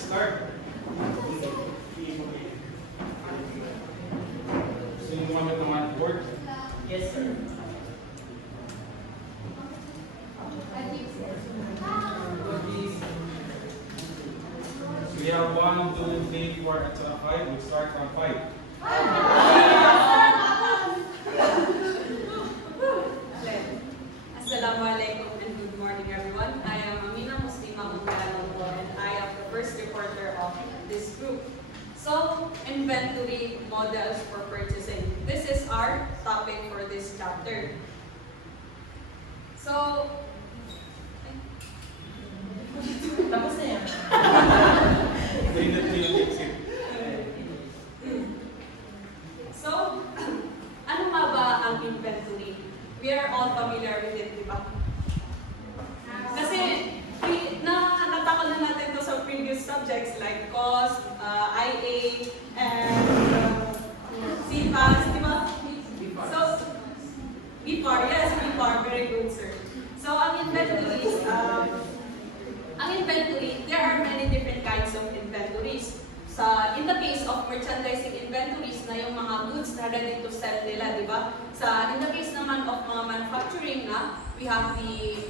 Start. So yung gumamit ng whiteboard? Yes, sir. We have 1, 2, 3, 4, and 5. We start from 5. Assalamualaikum and good morning, everyone. I am Amina Muslima Ungalalo, and I am the first reporter of this group. So, inventory models for purchasing. This is our topic for this chapter. So, Tapos na yan. So, ano nga ba ang inventory? We are all familiar with it, di ba? Kasi, natakal na natin to sa previous subjects like cost, IA, and CPAS, di ba? So, BPAR, yes, BPAR, very good, sir. So, ang inventory, there are many different kinds of inventories. In the case of merchandising inventories na yung mga goods na ready to sell nila, di ba? In the case naman of mga manufacturing na, we have the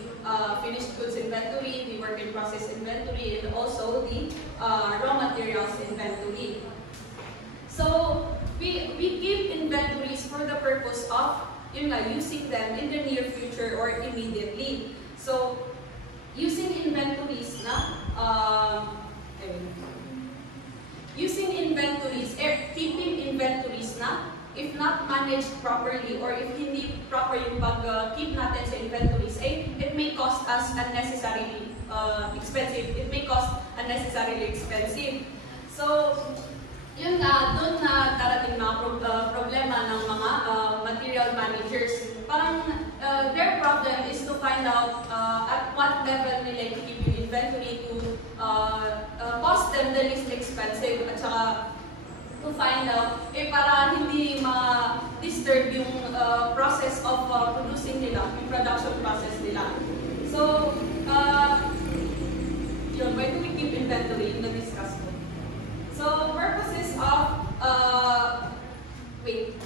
finished goods inventory, the work in process inventory, and also the raw materials inventory. So, we keep inventories for the purpose of using them in the near future or immediately. So, using inventories na, keeping inventories na, if not managed properly or if hindi proper yung pag-keep natin sa inventories, it may cost us unnecessarily expensive. It may cost unnecessarily expensive. So, yun nga, doon na darating mga problema ng mga material managers. Parang their problem is to find out at what level nila keep yung inventory to cost them the least expensive at saka to find out para hindi ma-disturb yung process of producing nila, yung production process nila. So, yun, why do we keep inventory? Yun na-discuss ko. So, purposes of,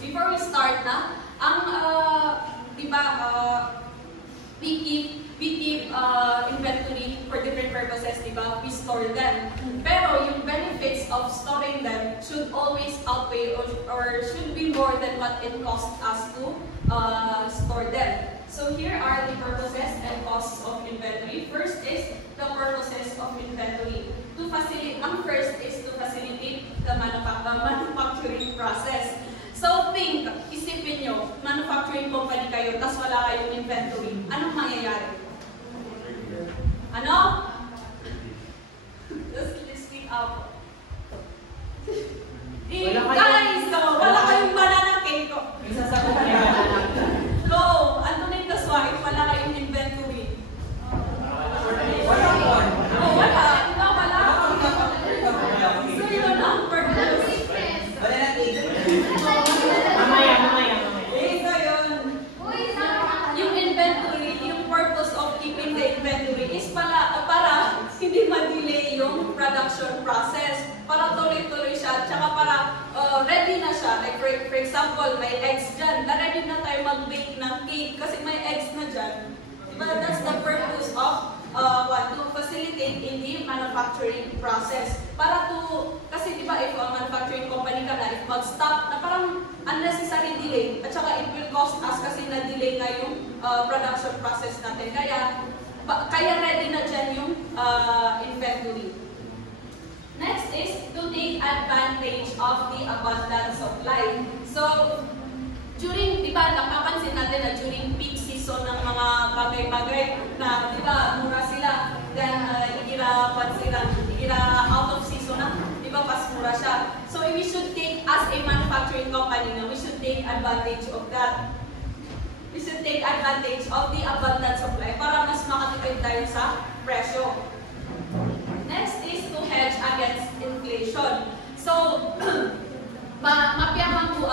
before we start na, diba, we keep inventory for different purposes, diba? We store them. Pero yung benefits of storing them should always outweigh or should be more than what it costs us to store them. So here are the purposes and costs of inventory. First is the purposes of inventory. Ang first is to facilitate the manufacturing process. So isipin nyo, manufacturing company kayo, tas wala kayong inventory. Anong mangyayari? Ano? Let's speak out. Guys, wala kayong banana cake ko. May sasagot niya. No, Antonin Kaswa, wala kayong inventory. Wala po. Oh, wala. Ikaw wala. So yun ang purpose. Wala na cake. Mamaya. So yun. Yung inventory, yung purpose of keeping the inventory is para hindi ma-delay yung production process. Para tuloy-tuloy siya, tsaka para ready na siya. Like for example, may eggs dyan. Na-ready na tayo mag-bake ng cake kasi may eggs na dyan. Diba? That's the purpose of to facilitate in the manufacturing process. Kasi diba if manufacturing company ka na, if mag-stop na parang unnecessary delay, at saka it will cost us kasi na-delay na yung production process natin. Kaya ready na dyan yung inventory. Next is to take advantage of the abundant supply. So, di ba, napapansin natin na during peak season ng mga bagay-bagay na, di ba, mura sila, then igira out of season na, di ba, pas mura siya. So, we should take, as a manufacturing company, we should take advantage of that. We should take advantage of the abundant supply para mas makatipid tayo sa presyo. Next inflation. So, mapiyahan po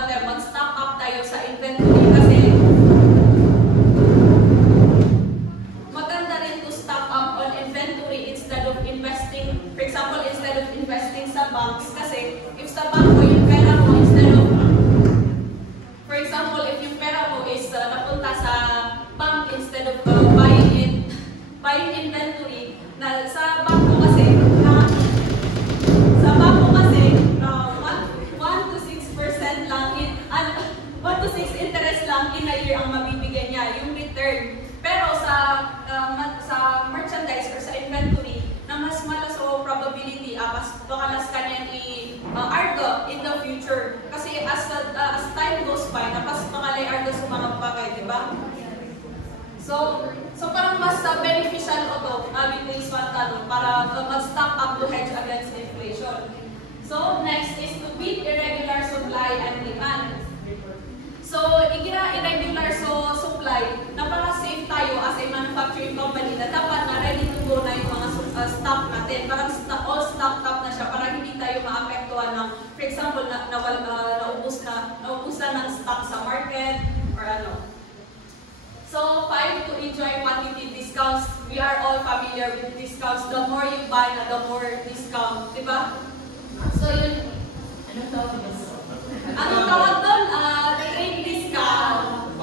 mag-stock up tayo sa inventory kasi maganda rin to stock up on inventory instead of investing. For example, instead of investing sa banks kasi if sa bank mo yung pera mo instead of, for example, if yung pera mo is napunta sa bank instead of buying inventory, na sa banko kasi 1 to 6% lang 1 to 6 interest lang in a year ang mabibigyan niya, yung return. Pero sa merchandise or sa inventory, na mas malas o probability, mas bakalas ka niyan i-argo in the future. Kasi as time goes by, mas makalay argo sa mga bagay, di ba? So parang mas beneficial o to, with this one para mag-stock up to hedge against inflation. So next is to beat irregular supply and demand. So irregular supply, napaka-safe tayo as a manufacturing company na dapat na ready to go na yung mga stock natin. Parang all stocked up na siya para hindi tayo maapektuhan ng, for example, naubusan ng stock sa market or ano. So, 5, to enjoy quantity discounts. We are all familiar with discounts. The more you buy, the more discount. Diba? So, yun. Anong tawag doon? Anong tawag doon? Trade discount.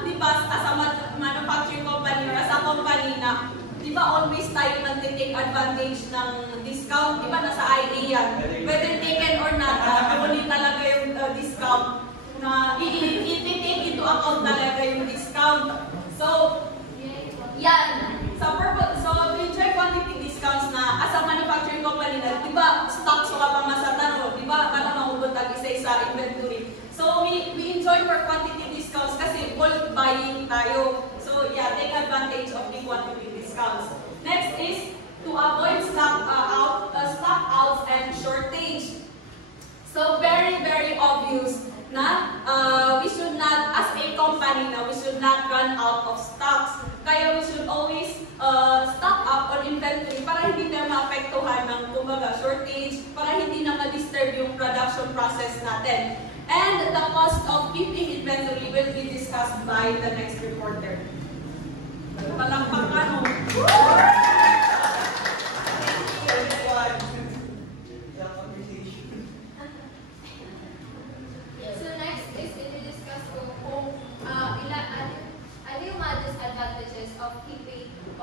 Diba as a manufacturing company or as a company na, diba always tayo nag-take advantage ng discount? Diba nasa IA yan? Whether taken or not, kunin talaga yung discount na i-take into account talaga yung discount. So, yan. So, enjoy quantity discounts na as a manufacturing company na, di ba, stock so ka pa masatano, di ba, para maubutag isa-isa inventory. So, we enjoy for quantity discounts kasi bulk buying tayo. So, yeah, take advantage of the quantity discounts. Next is to avoid stock outs and shortage. So, very, very obvious na we should not, as a company na, we should not run out of stocks. Kaya we should always stock up on inventory para hindi na maapektuhan ng kumbaga shortage, para hindi na ma-disturb yung production process natin. And the cost of keeping inventory will be discussed by the next reporter. Palakpakan mo. So next is i-discuss kung ano yung mga disadvantages of keeping a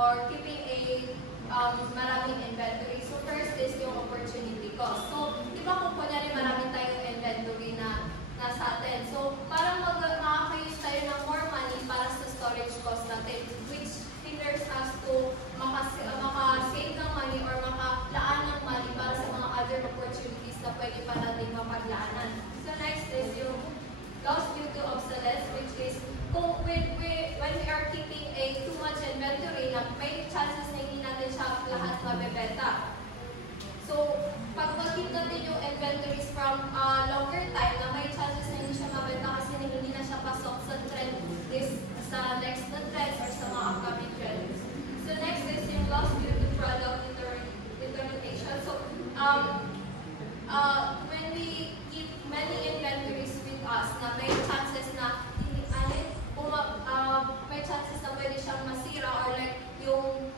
maraming inventory. So first is yung opportunity cost. So di ba kung kunyari marami tayong inventory na nasa atin. So parang makaka-use tayo ng more money para sa storage cost natin, which hinders us to maka-save ng money or makalaan ng money para sa mga other opportunities na pwede pa natin mapaglaanan. So next is yung loss due to obsolescence, which is when we are keeping too much inventory, na may chances na hindi natin siya lahat mabebenta. So, pag mag-keep natin yung inventories from longer time, na may chances na hindi siya mabenta kasi hindi na siya pasok sa trend sa next na trends or sa mga upcoming trends. So, next is yung loss due to product determination. So, when we keep many inventories with us, na may chances na may chances na pwede siyang masira or like yung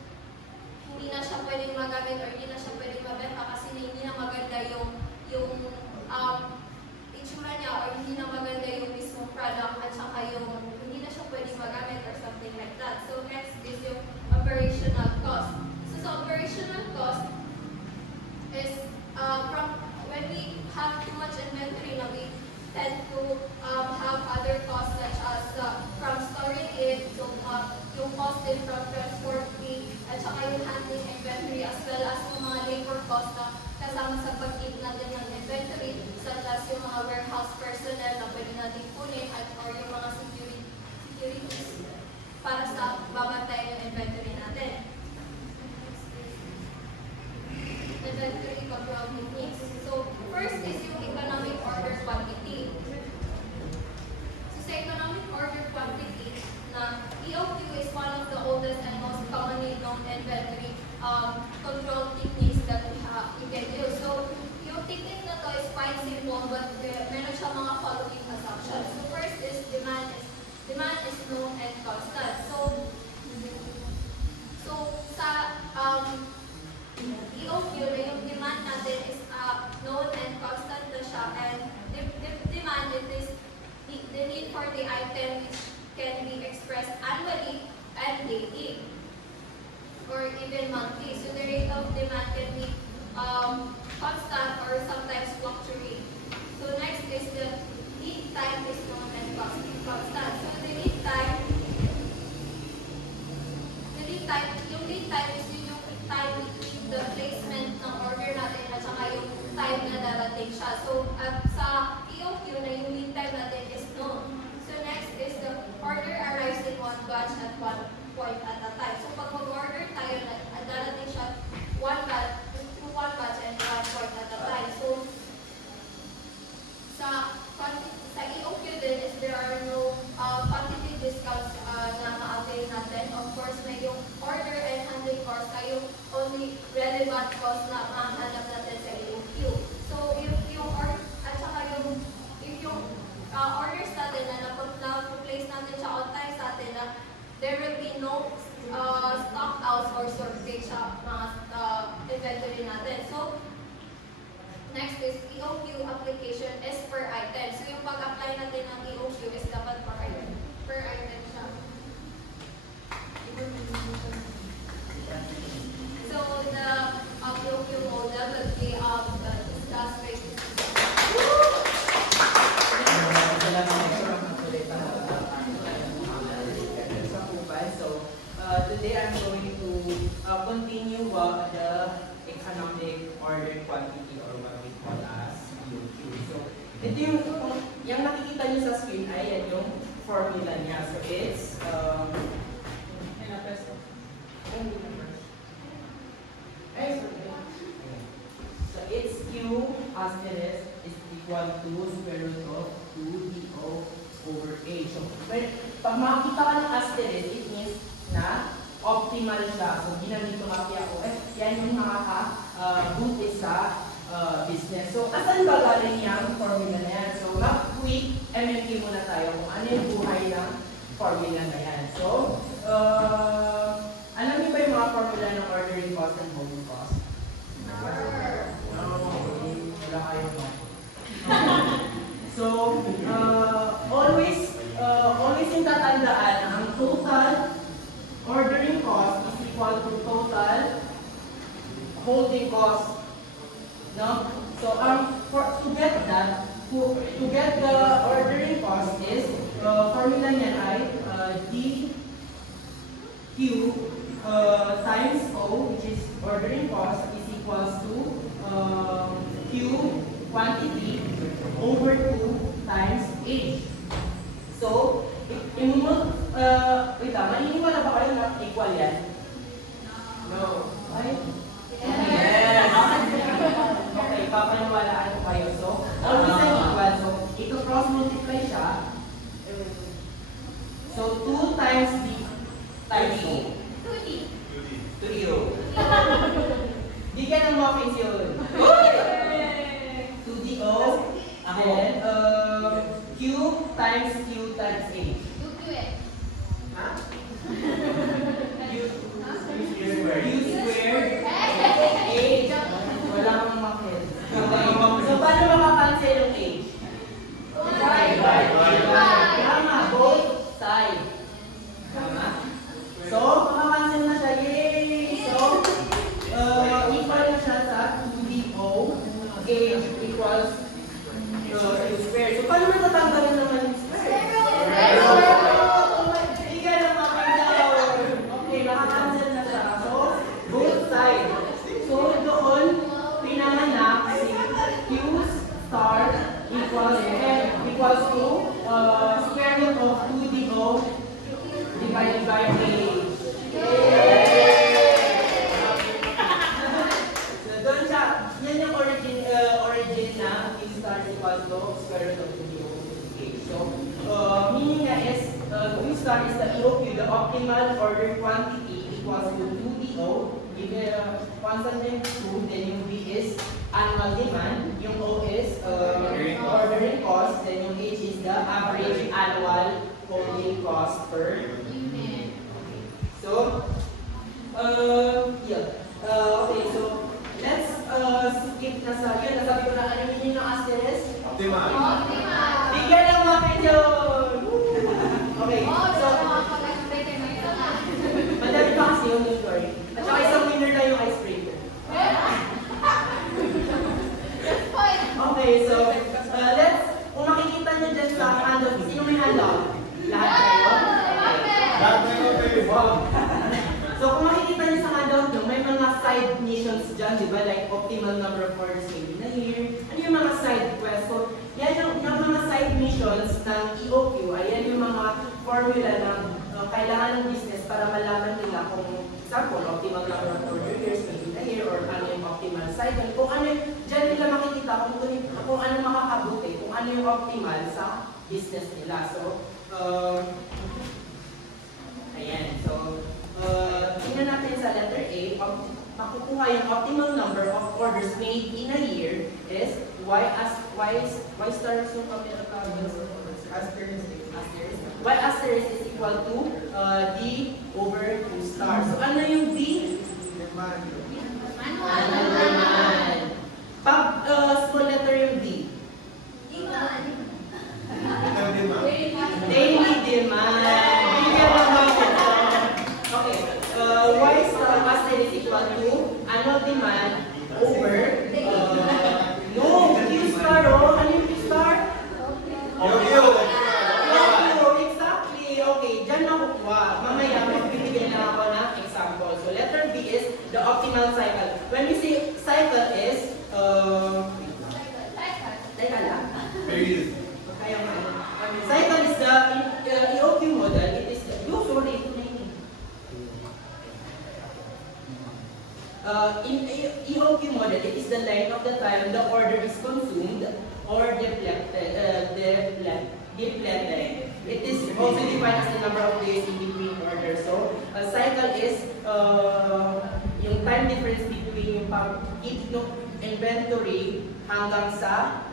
hindi na siya pwedeng magamit or hindi na siya pwedeng mabenta kasi hindi na maganda yung itsura niya or hindi na maganda yung mismong product at saka yung hindi na siya pwedeng magamit or something like that. So next is yung operational cost. So sa operational cost is from when we have too much inventory, na we tend to have other costs such as from storing it, so yung cost din from transporting, at saka yung handling inventory, as well as yung mga labor cost na kasama sa pag-keep natin ng inventory, such as yung mga warehouse personnel na pwede natin kunin or yung mga securities para sa babantayan yung inventory natin. Inventory control techniques. So, first is yung economic order quantity. So, sa economic order quantity, na EOQ is one of the oldest control techniques that you can use. So, yung technique na to is quite simple, but meron siya mga following assumptions. So, first is demand is known and constant. So sa EOQ na yung demand natin is known and constant na siya, and demand it is the need for the item which can be expressed annually and daily or even monthly. So the rate of demand can be constant or sometimes fluctuate. So next is the lead time is known and constant. So the lead time yung lead time is yung time between the placement ng order natin at saka yung time na darating siya. So sa EOQ na yung lead time natin is known. So next is the order arrives in one batch at one point at a time. So pag mag-order tayo, darating siya one batch and one point at a time. So sa EOQ din is there are no quantity discounts na ma-avail natin. Of course, may yung order and handling cost ay yung only relevant cost na mahanap natin sa EOQ. So if yung orders natin na na-place natin siya on time sa atin, na there will be no stock outs or shortage sa mga inventory natin. So next is EOQ application is per item. So yung pag-apply natin ng EOQ is dapat per item. Per item siya. So the EOQ model will be discussed by today I'm going to continue the economic order quantity or what we call as EOQ. So ito yung nakikita niyo sa screen ay yan yung formula niya. So it's so it's Q asterisk is equal to square root of 2DO over A. So pag makikita ka ng asterisk, it means na optimal siya. So ginamit ko nga ako, yan yung nakaka-buti sa business. So asan ba galing yung formula na yan? So mag-quick MMK muna tayo kung ano yung buhay ng formula na yan. So alam niyo ba yung mga formula ng ordering cost and holding cost? Wala kayo ba? So always yung tatandaan ang total ordering cost is equal to total holding cost. No? So to get that, to get the ordering cost is formula niyan ay DQ times O, which is ordering cost, is equals to Q quantity over 2 times H. So wait lang, maniniwala ba kayo na equal yan? No. Ay? Yes! Okay, papaniwalaan ko kayo. So, always an equal. So, ito cross multiply siya. So, 2 times D times O. 2D O. Di ka ng muffins yun. 2D O. Then, Q times H. Huh? U squared H. Wala kang muffin. So, paano makakancel yung H? Tama, both sides. Tama? So, makakancel na siya. Yay! So, equal na siya sa 2DO. H equals U squared. So, paano matatanggalin naman yung squared? Equals to square root of 2DO divided by H. So doon siya, yan yung origin na Q star equals to square root of 2DO H. So meaning na is Q star is the EOQ, the optimal order quantity equals to 2DO constant times 2, then yung B is annual demand, yung O is ordering cost, then yung H is the average annual holding cost per unit. So, okay, so let's skip na sa yun. Nasabi ko na ano yung meaning ng asterisk? Optimal. Bigyan ng mga yun! Okay, so madami pa kasi yung don't worry. At saka isang winner na yung icebreaker. Okay, so let's, kung makikita nyo dyan sa handout, sino may handout? Lahat kayo? Lahat na yung okay. Wow. So kung makikita nyo sa handout nyo, may mga side missions dyan, di ba? Like optimal number of orders maybe na year. Ano yung mga side quests? So yan yung mga side missions ng EOQ, ayan yung mga formula ng kailangan ng business para malaman nila kung example, optimal number of orders maybe na year or ano yung optimal cycle. Kung ano, dyan nila makikita kung ano makakabuti, kung ano yung optimal sa business nila. So, ayan. So, tingnan natin sa letter A, makukuha yung optimal number of orders made in a year is Y stars yung Y asterisk is equal to D over 2 stars. So, ano yung D? Annual demand. Pag small letter yung D? Daily demand. Bigyan lang natin. Okay. Y star asterisk equal to annual demand over no, Q star. Oh, ano yung Q star? Exactly. Okay, dyan nakukuha. Mamaya, magbibigyan lang ako ng example. So, letter B is the optimal cycle. When we say cycle is, teka lang. Cycle is the EOQ model. It is the, in EOQ model, it is the length of the time the order is consumed or depleted. It is also defined as the number of days in between orders. So, a cycle is yung time difference between yung pag-keep ng inventory hanggang sa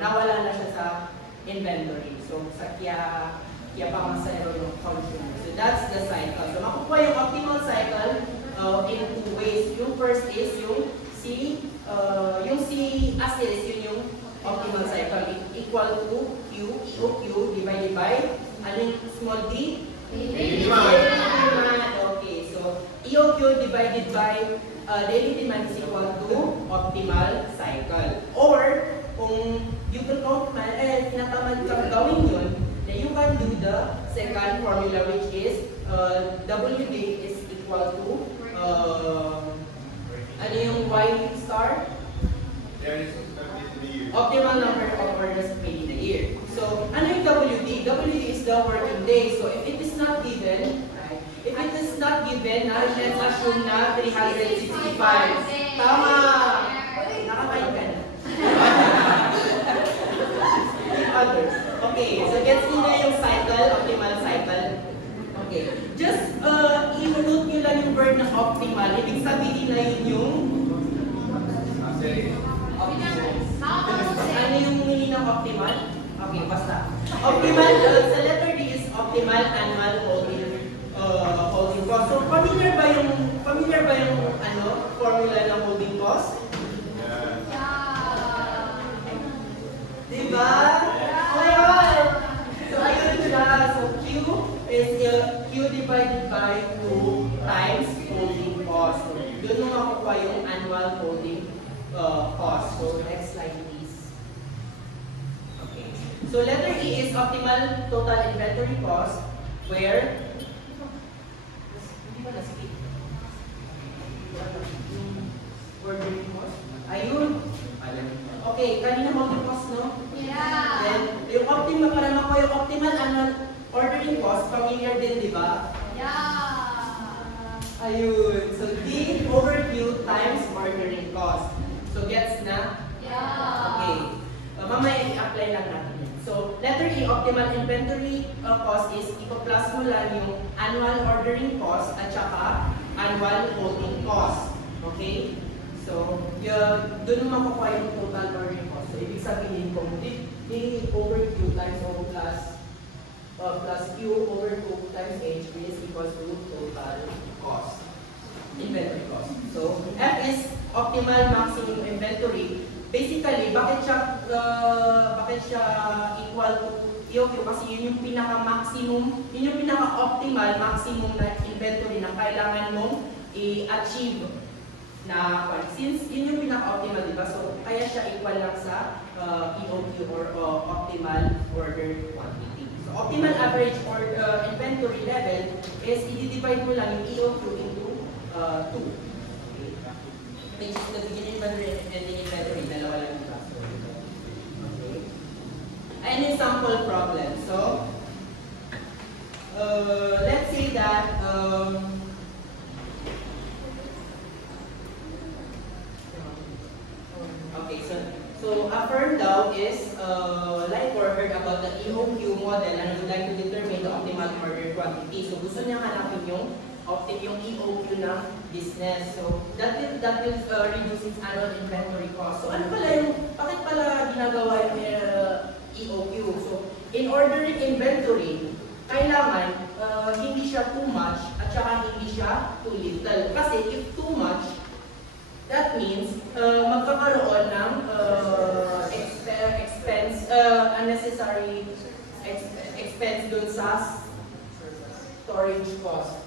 nawala na siya sa inventory. So, sa kaya pangasayro ng consumer. So, that's the cycle. So, makukuha yung optimal cycle in two ways. Yung first is yung C asterisk, yun yung optimal cycle. Equal to EOQ divided by, ano yung small d? Demand. Okay, so EOQ divided by daily demand is equal to optimal cycle. Or, kung you can count tinatamad kang gawin yun, then you can do the second formula, which is WD is equal to ano yung Y star? Optimal number of orders made in a year. So, ano yung WD? WD is the working day. So, if it is not given, let's assume na 365. Tama! Nakakain ka na. Others. Okay, so gets nyo na yung cycle, optimal cycle. Okay, just i-note nyo lang yung word na optimal. Ibig sabihin na yun yung ano yung meaning ng optimal? Okay, basta. Optimal, sa letter D is optimal annual holding cost. So, familiar ba yung formula ng holding cost? Diba? Ngayon! So, ayun siya. So, Q is Q divided by 2 times holding cost. So, doon mo makukuha yung annual holding cost. So, next slide please. Okay. So, letter E is optimal total inventory cost where hindi ba na-skip? Ordering cost? Ayun. Okay, kanina holding cost, no? Yeah. Then, yung optimal, para makuha yung optimal annual ordering cost, familiar din, di ba? Yeah. Ayun. So, D over Q times ordering cost. So, gets na? Yeah. Okay. Mamaya i-apply lang natin yan. So, letter E, optimal inventory cost is ipo-plus mo lang yung annual ordering cost at saka annual holding cost. Okay? So, doon mo makukuha yung total ordering cost. So, ibig sabihin kung D over Q times O plus Q over 2 times H is equals to total cost. Inventory cost. So, F is optimal maximum inventory. Basically, bakit siya equal to EOQ? Kasi yun yung pinaka-maximum, yun yung pinaka-optimal maximum na inventory na kailangan mong i-achieve na since yun yung pinaka-optimal, diba? So, kaya siya equal lang sa EOQ or optimal order quantity. So, optimal average or inventory level is i-divide mo lang yung EOQ into 2. Okay. Which is the beginning inventory and ending inventory, dalawa lang yung class. Okay. And yung sample problem. So, let's say that okay, so a firm daw is like or heard about the EOQ model and would like to determine the optimal order quantity. So gusto niya hanapin yung EOQ ng business. So that will reduce its annual inventory cost. So ano pala bakit pala ginagawa yung EOQ? So in ordering inventory, kailangan hindi siya too much at saka hindi siya too little. Kasi if too much, that means magkakaroon ng unnecessary expense dun sa storage cost.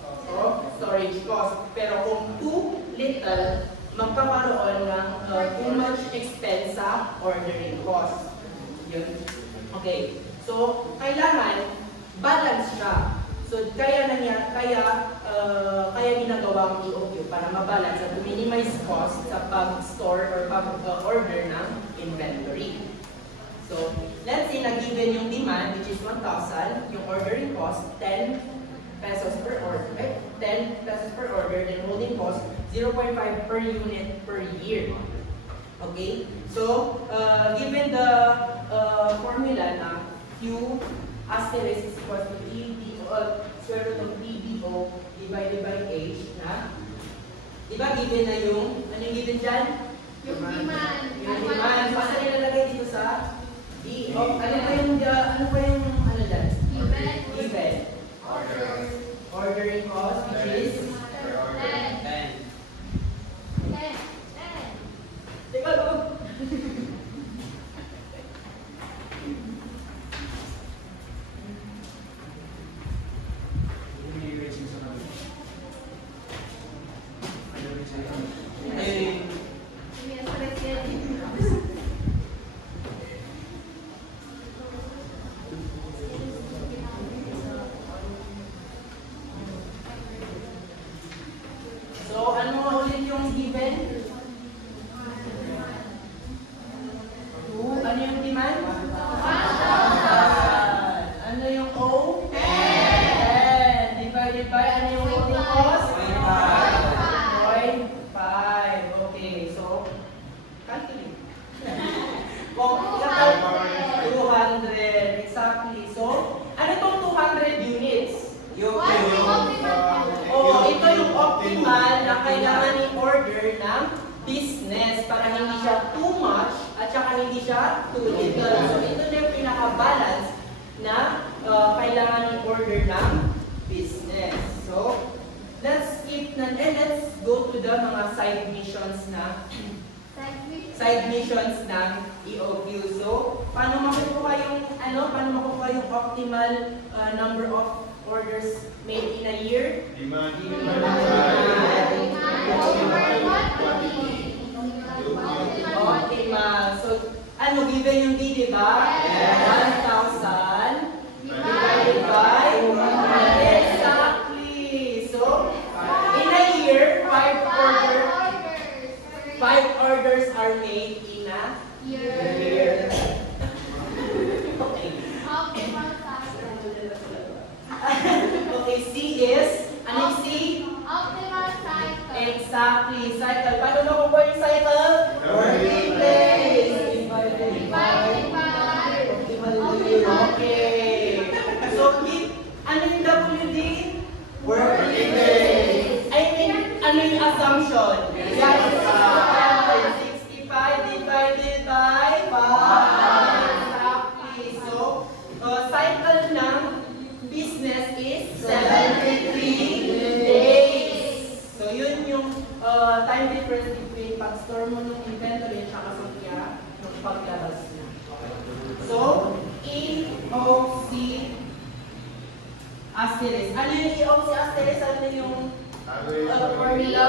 Pero kung too little, magkakaroon ng too much expense sa ordering cost. Yun. Okay. So, kailangan balance siya. So, kaya ginagawa ang EOQ para mabalance at minimize cost sa pag-store or pag-order ng inventory. So, let's say na-given yung demand, which is 1,000, yung ordering cost, 10 pesos per order, then holding cost, 0.5 per unit per year. Okay? So, given the formula na Q asterisk is equal to square root of PDO divided by H na, diba given na yung, ano yung given dyan? Yung demand. Yung demand. Basta nilalagay dito sa D. Ano pa yung dyan? Given. Ordering cost, which is 10. Teka, look. So, ano ulit yung given? 2. Ano yung demand? 1,000. Ano yung O? 10. Divided by, ano yung holding cost? 0.5. Okay, so, calculate. 200. Exactly. So, ano itong 200 units? Ito yung optimal na kailangan i-order ng business para hindi siya too much at saka hindi siya too little. So, ito na yung pinaka-balance na kailangan i-order ng business. So, let's go to the mga side missions ng EOQ. So, paano makukuha yung optimal number of orders made in a year? Demand. Optimal. So, given yung D, di ba? 1,000 divided by 100. Exactly. So, in a year, 5 orders are made in a year. Okay, C is, ano C? Optimal cycle. Exactly, cycle. Paano nakukuha yung cycle? Working days. Divided by optimal days. Okay. So, ano yung WD? Working days. I mean, difference between pag-store mo ng inventory at saka sa kaya ng paglabas niya. So, EOC asterisk. Ano yung EOC asterisk? Ano yung formula?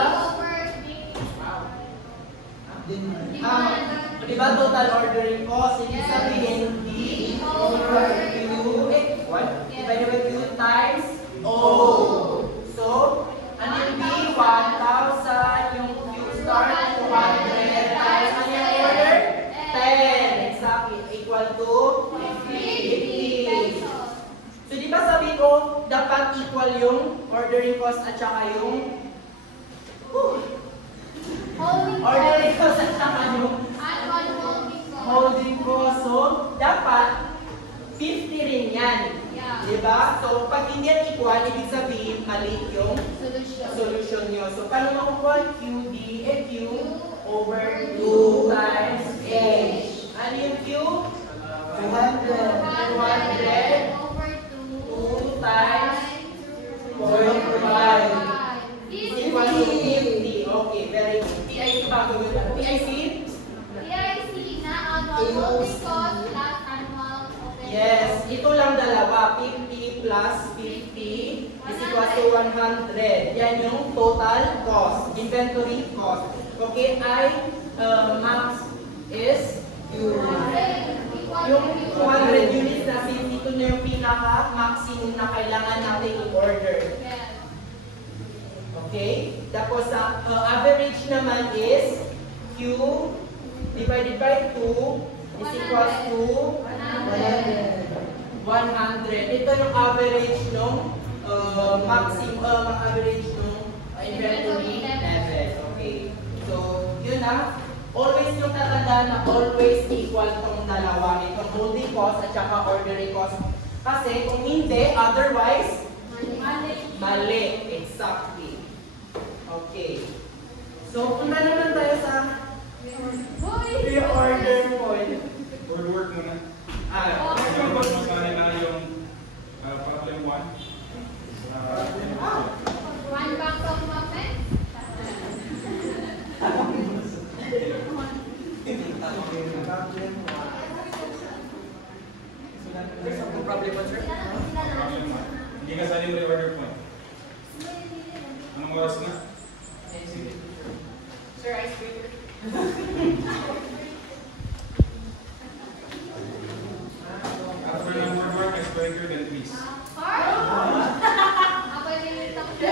Diba total ordering cost? Ibig sabihin, D over Q, what? Divided by Q times O. So, ano yung B? 1,000. Yung Q star, 200 times. Ano yung order? 10. Exactly. Equal to 50. So, di ba sabi ko, dapat equal yung ordering cost at saka yung ordering cost at saka yung holding cost. So, dapat 50 rin yan. Diba? So, pag hindi yan equal, ibig sabihin, mali yung solution nyo. So, paano makukuha? QD, Q over 2 times H. Ano yung Q? 200. 2 times 0.5 is equal to 50. Okay, very good. PIC bago yun. PIC? Yes, ito lang dalawa. 50 plus 50 is equal to 100. Yan yung total cost, inventory cost. Okay, max is yung 200 units na since ito na yung pinaka-maximum na kailangan natin i-order. Okay? Tapos, average naman is Q divided by 2 is equals to 100. Ito yung average ng maximum average ng inventory level. Okay. So, yun na. Always yung tatandaan na always equal tong dalawa. Itong holding cost at saka ordering cost. Kasi kung hindi, otherwise, mali. Exactly. Okay. So, punta naman tayo sa pre-order point. Word work muna. Yung mas na yung problem 1. One box of muffins? Problem one, sir? Hindi ka sali yung reorder point. Anong oras na? Sir, icebreaker. After number work, icebreaker, then please. Ako din yung tapos na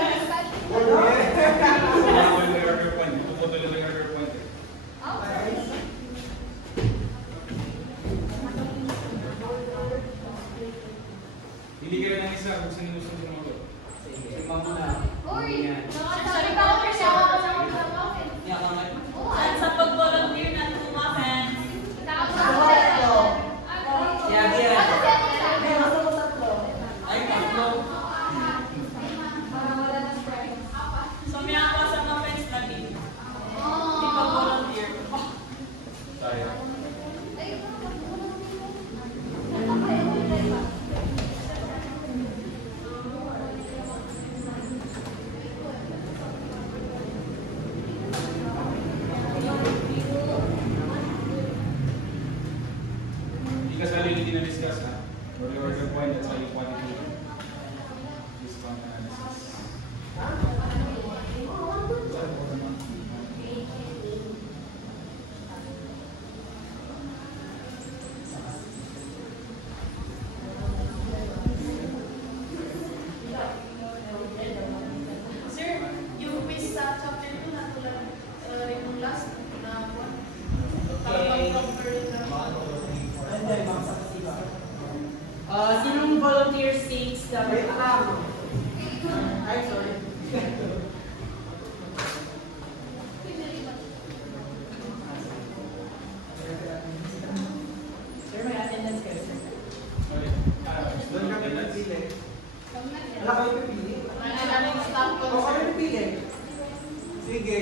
Putol yung reorder point. Putol yung reorder point. Hindi ka rin ang isa kung sino gusto mo mag-go. Uy! Sorry ka ako siya ako ng muffins. Sa pag-volunteer na tumakan. So, may ako sa mga friends lagi. Hindi pag-volunteer. Sayang. Hindi ka sali hindi na-discuss ha. For the order point, that's how you want to do this one analysis. Sir, yung quiz sa chapter 2 na tulad yung last na one. Parang compare na. Sinong volunteer 6 na Ay, sorry. Sir, may attendance kayo, sir. Sorry. Doon kami napili. Wala kayo pipili? Wala namin stop ko. O kami pipili? Sige.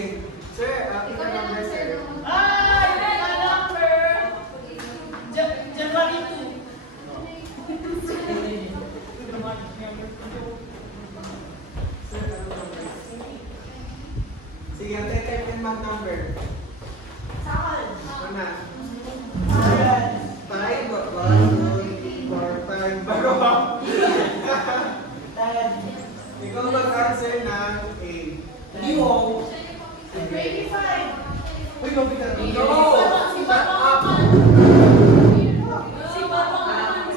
Sir, Ikaw na lang, sir. Ay! May number! January 2. Sige, ang type ng odd number? Saan? Una. 5, 1, 2, 3, 4, 5. Bago ba? Ikaw mag-answer ng A. Yo! 25. Uy, computer. No! Si Barong. Si Barong.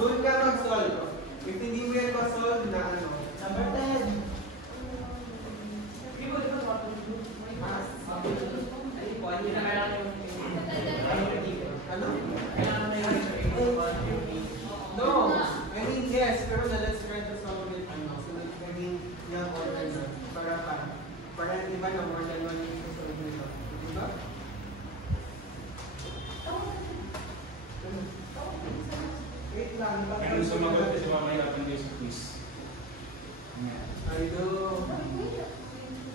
Doon ka mag-solve. If hindi mo yan ma-solve na ano. Number 10. Ano? No. I mean, yes. Pero let's try to solve it. Ano? So, I mean, yung order na. Para iba na more than one yung solve nito. Diba? Wait lang. Kung sumagot kasi mamahirapan kayo sa quiz. I do.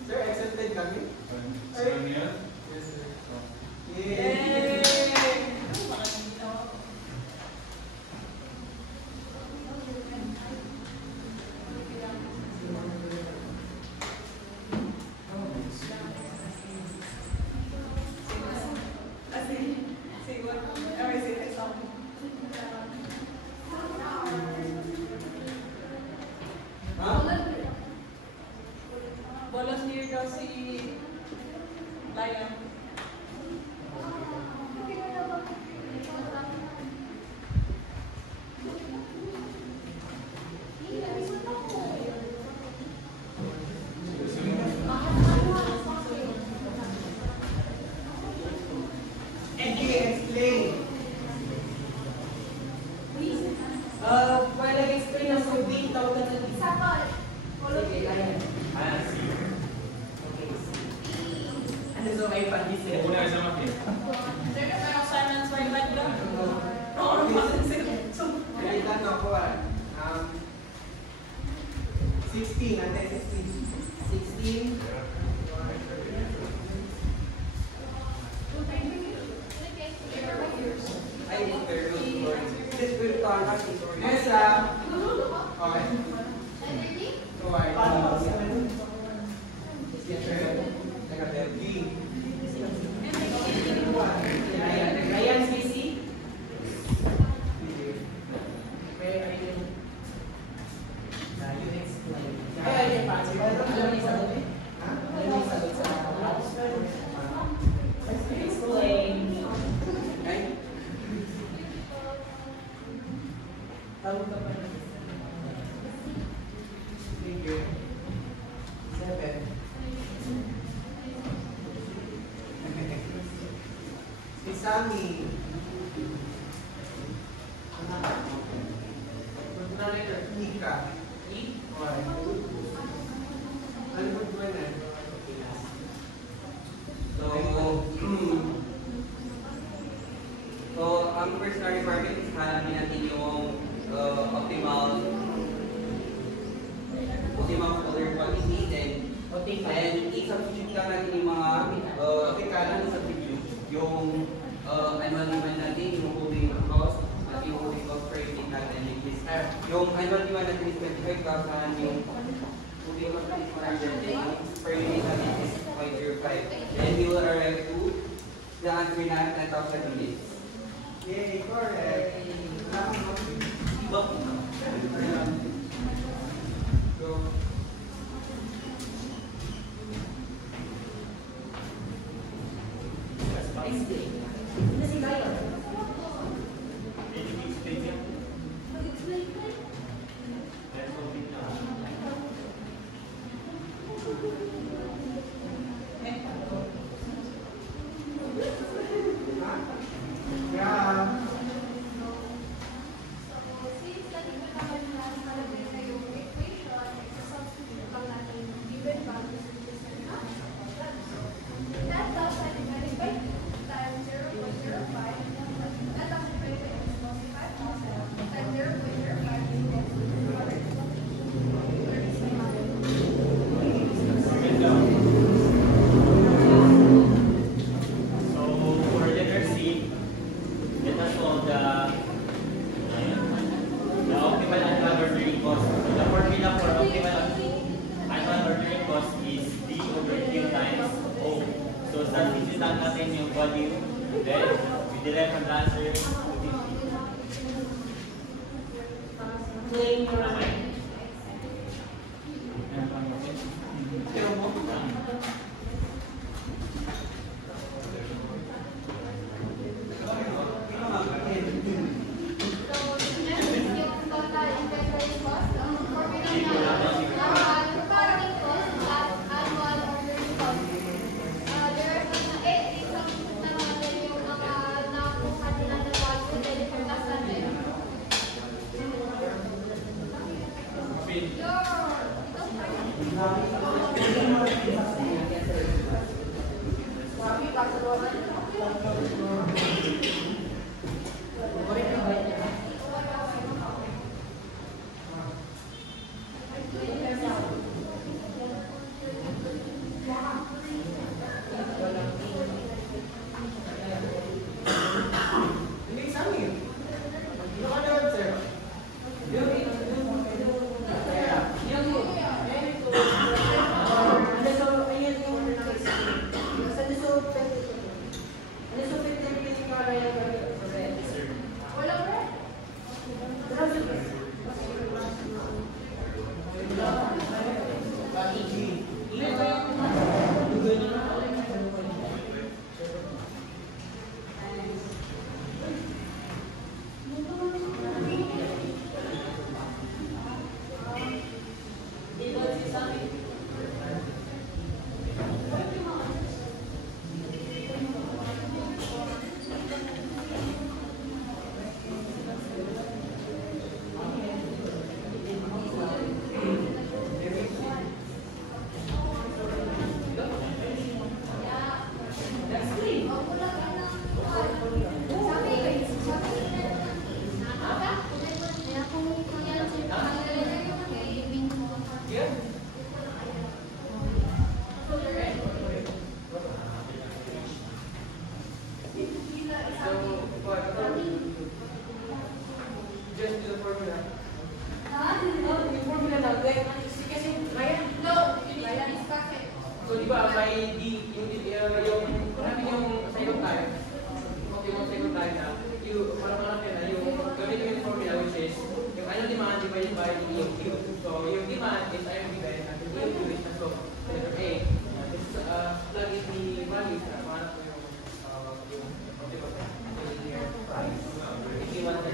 Sir, accepted kami? Sa niya? Yes, sir. Yay! Yay! Volunteer daw si Lion. Explain. Pwede nag-explain ng survey, tawag na sa Sakol. Sige, Lion. Ano so may pandisip? Una sa makin. Sir, may assignments by like that? Wait lang ako ah. 16, ate 16. 16. Ay, Nessa. Okay. Ryan, busy? Where are you? You explain. Alam mo yung sagot eh? Alam mo yung sagot sa explain. Tawag ka pa na. Figure 7. Si Sammy. Punta na ito. Nika. Ano ba na? So, ang first na requirement is hanapin natin yung optimal color quantity, then i-substitute lang natin yung mga kalan sa substitute. Yung annual demand natin, yung holding cost, at yung holding cost per unit natin. Yung annual demand natin is 25,000, yung holding cost natin is 100, and per unit natin is 0.05. Then we will arrive to the answer na 10,000 units. Yay, correct. Go. Explain. Ito si Lion. Yeah. claim your right. Yan ang okay. Pero mo, So, next is yung total inventory cost. Formula na yung borrowing cost plus annual ordering cost. There are some 8 reasons na natin yung mga nakuha nila na value dahil pagkasan din. Kapit. Hindi sa amin. Ano ka naman, sir? Walang red. Just do the formula. No, Ryan is bakit? So, di ba, may marami yung cycle time. Okay, yung cycle time na, parang natin na yung gamitin yung formula which is, yung annual demand divided by the EOQ. So, yung demand is iron given at the EOQ is na so, letter A. This is, plug in the values na paano po yung price. If you want to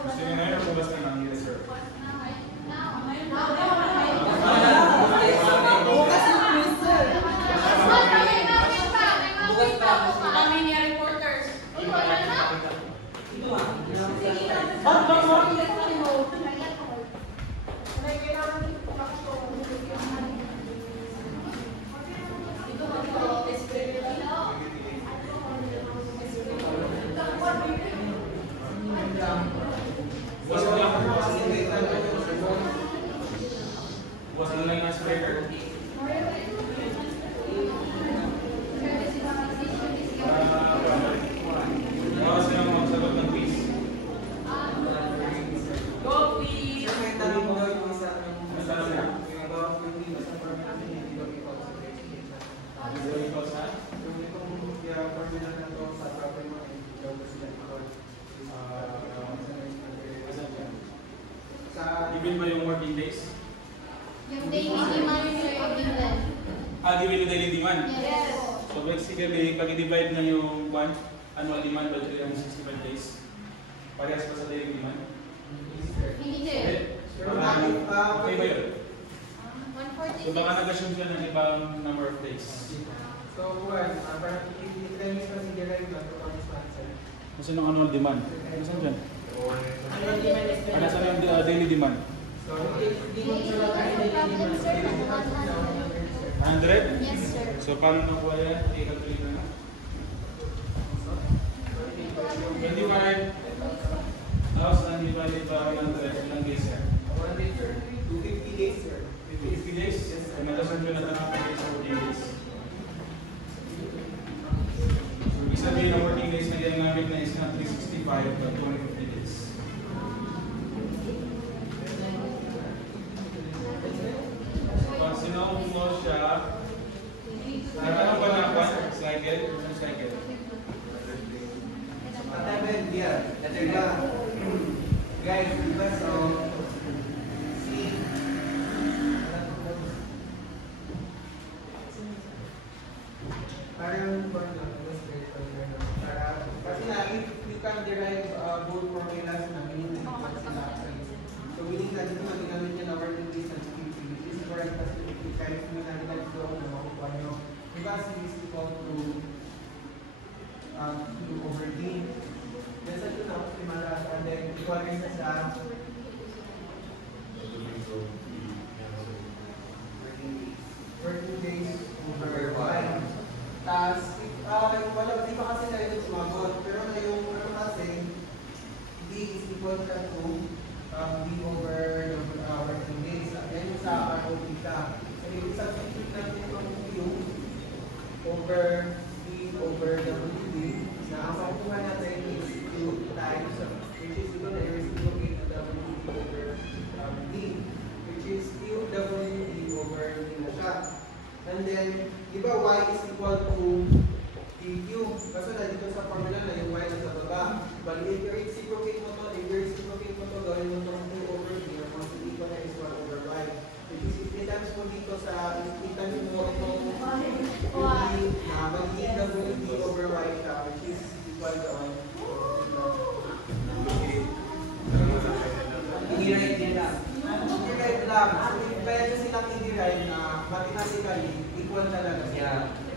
Gusto niyo na yun o basta lang yun, sir? Kami ni reporters. Bukas mo lang. Bukas mo lang yung icebreaker. Bawas na lang magsagot ng quiz. go please. Sir, may tanong ko yung isa May tanong na? yung about yung dito sa formula natin, hindi ba may consideration? Zero equals na? Yung itong formula na to sa proper mo, hindi daw kasi yan ako. Sa Given ba yung working days? Yung daily demand sir, yung given. Given yung daily demand. Yes. So basically, pag i-divide na yung annual demand by 365 days, parehas pa sa daily demand. Hindi Okay? sir. Okay ba yun? 146. So baka nag-assume siya ng ibang number of days. So, parang i-premise pa si Gerard na ito ang answer. Kasi ng annual demand. Ano saan dyan? Annual demand is Ano saan yung daily demand? So, So, hindi mo siya problem, sir, na 100? Yes, sir. So, paano nakuha yan? I-calculate na. 25,000 divided by 100. Ilang days yan? 250 days, sir. 50 days? Yes. Kung nalasan ko na tanong days, 14 days. So, ibig sabihin ang working days na ginamit na is not 365 but 250 days. So, pag sinawag mo siya, ano ba na cycle? Anong cycle? Diba, guys, diba, so, see, parang, kasi na, if you can derive both formulas na meaning na sila actually. So, meaning na dito, maginamit niya na working days and activity, which is correct kasi kahit mo na nila dito na makukuha nyo. Diba, C is equal to Q over D. Then sa ito na optimal and then equal rin na sa working days over 5. Tapos, wala, di pa kasi tayo yung sumagot. Pero na yung ano kasi, D is equal to D over working days. Yan yung sa RO theta. So, yung substitute natin yung Q over D over WD na ang makukuha natin is Q times, which is equal to reciprocate ng WD over D, which is Q WD over D na siya. And then, di ba Y is equal to DQ? Kasi na dito sa formula na yung Y na sa baba. Bali, if you reciprocate mo to, gawin mo itong 2 over D, ang magiging ko na is 1 over Y. Which is, if times mo dito sa, itanin mo itong D na magiging WD over Y siya, which is equal to 1. I-derive din lang. I-derive lang. So, if pwede silang i-derive na mathematically equal talaga. Yeah.